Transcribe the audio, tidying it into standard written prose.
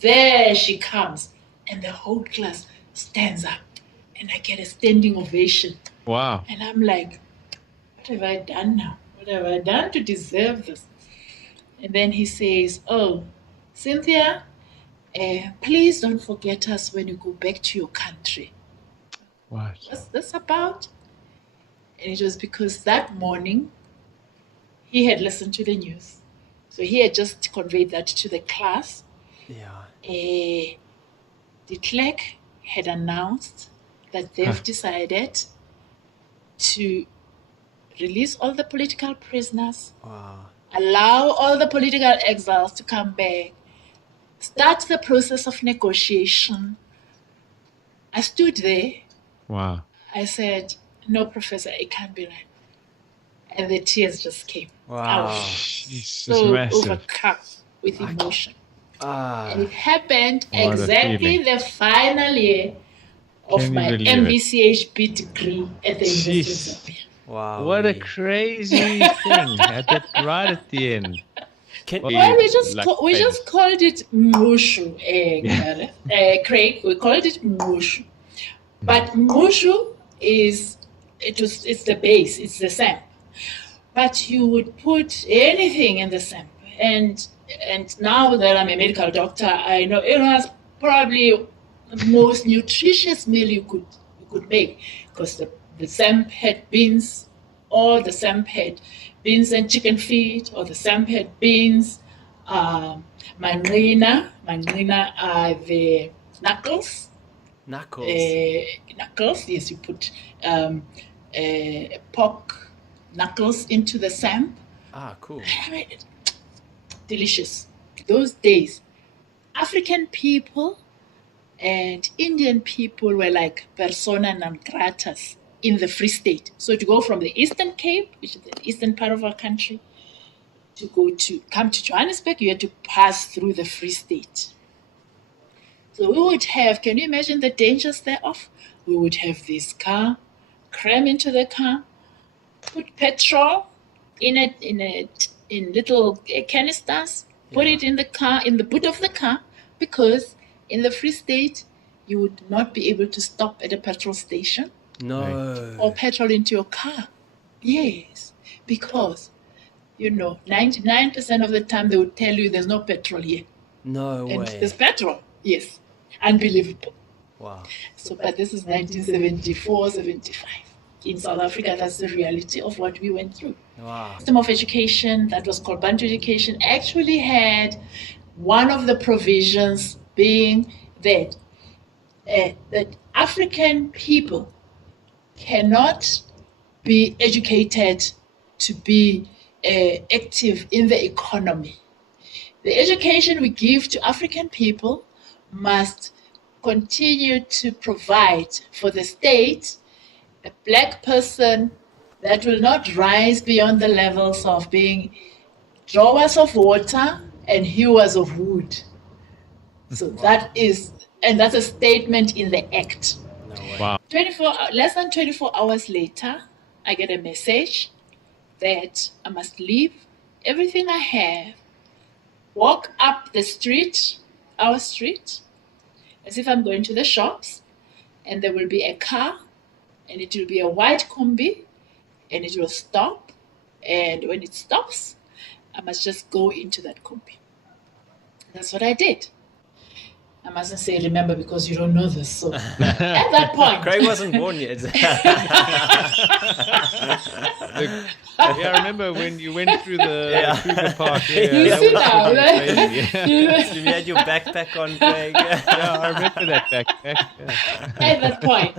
There she comes. And the whole class stands up. And I get a standing ovation. Wow. And I'm like, what have I done now? What have I done to deserve this? And then he says, oh, Cynthia, please don't forget us when you go back to your country. What? What's this about? And it was because that morning he had listened to the news. So he had just conveyed that to the class. Yeah. De Klerk had announced that they've decided to release all the political prisoners, Wow. allow all the political exiles to come back, start the process of negotiation. I stood there. Wow. I said, no, Professor, it can't be right. And the tears just came. Wow. I was Jesus, so massive. overcome with emotion. Ah. And it happened What a exactly feeling. the final year of Can you my believe it? MBCHB degree at the University of Jeez. Zambia. Wow. What a crazy thing. Right at the end. Well, we just called it Mushu, Craig. We called it Mushu, but Mushu it's the base, it's the samp. But you would put anything in the samp, and now that I'm a medical doctor, I know it was probably the most nutritious meal you could make, because the samp had beans, or the samp had beans and chicken feet, or the samp had beans, mangrina are the knuckles. Knuckles. Knuckles, yes, you put pork knuckles into the samp. Ah, cool. I mean, delicious. Those days, African people and Indian people were like persona non gratas in the Free State. So to go from the Eastern Cape, which is the eastern part of our country, to come to Johannesburg, you had to pass through the Free State. So we would have, can you imagine the dangers thereof? We would have this car, cram into the car, put petrol in little canisters, put it in the car, in the boot of the car, because in the Free State, you would not be able to stop at a petrol station. No. Or petrol into your car. Yes, because 99% of the time they would tell you there's no petrol here. No And way. there's petrol. Yes. Unbelievable. Wow. So, but this is 1974, 75. In South Africa, that's the reality of what we went through. Wow. System of education that was called Bantu education actually had one of the provisions being that African people cannot be educated to be active in the economy. The education we give to African people must continue to provide for the state a black person that will not rise beyond the levels of being drawers of water and hewers of wood. So that's a statement in the act. No way. Wow. Less than 24 hours later, I get a message that I must leave everything I have, walk up the street, our street, as if I'm going to the shops, and there will be a car, and it will be a white combi, and it will stop, and when it stops, I must just go into that combi. That's what I did. I mustn't say remember because you don't know this. So at that point, Craig wasn't born yet. Yeah, I remember when you went through the Kruger Park. Yeah, You that see was now, pretty right? crazy. You had your backpack on, Craig. Yeah, I remember that backpack. Yeah. At that point,